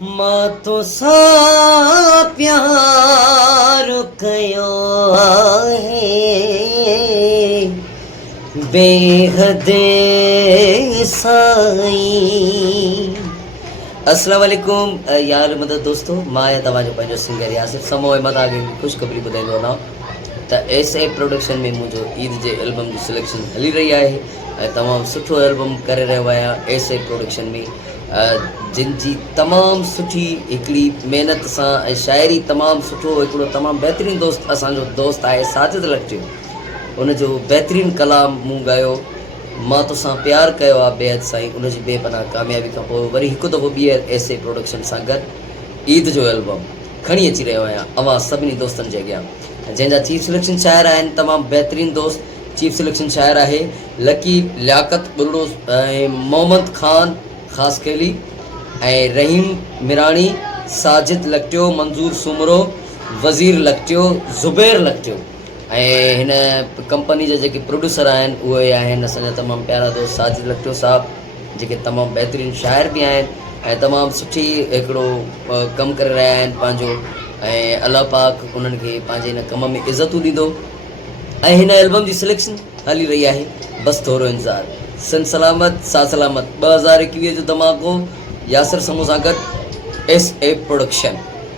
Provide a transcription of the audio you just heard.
मां तोसां प्यार कयो आहे बेहद साईं। अस्सलाम वालेकुम यार मदद दोस्तों, मां या तव्हांजो पंहिंजो सिंगर यासिर समो अहमद आगे ख़ुशख़बरी ॿुधाईंदो वञा त एस ए प्रोडक्शन में मुंहिंजो ईद जे एल्बम जी सिलेक्शन हली रही आहे ऐं तमामु सुठो एल्बम करे रहियो आहियां एस ए प्रोडक्शन में, जिन जी तमामु सुठी हिकिड़ी महिनत सां ऐं शाइरी तमामु सुठो हिकिड़ो तमामु बहितरीनु दोस्त असांजो दोस्त आहे साजिद लखटियो, उनजो बहितरीनु कलाम मूं ॻायो मां तोसां प्यार कयो आहे बेहद साईं। उनजी बेपनाह कामयाबी खां पोइ वरी हिकु दफ़ो ॿीहर एस ए प्रोडक्शन सां गॾु ईद जो एल्बम खणी अची रहियो आहियां अवां सभिनी दोस्तनि जे अॻियां, जंहिंजा चीफ सिलेक्शन शाइर आहिनि तमामु बहितरीनु दोस्त। चीफ सिलेक्शन शाइर आहे लकी लियाकत बुलड़ो ऐं मोहम्मद खान ख़ासि खेली ऐं रहीम मिराणी, साजिद लखटियो, मंज़ूर सुमरो, वज़ीर लखटियो, ज़ुबैर लखटियो ऐं हिन कंपनी जा जेके प्रोड्यूसर आहिनि उहे आहिनि असांजा तमामु प्यारा दोस्त साजिद लखटियो साहबु, जेके तमामु बहितरीनु शाइर बि आहिनि ऐं तमामु सुठी हिकिड़ो कमु करे रहिया आहिनि पंहिंजो, ऐं अल्लाह पाक उन्हनि खे पंहिंजे हिन कम में इज़तूं ॾींदो। ऐं हिन एल्बम जी सिलेक्शन हली रही आहे, बसि थोरो इंतज़ारु। सन सलामत सा सलामत 2021 जो धमाको यासिर समो सां गॾु एस ए प्रोडक्शन।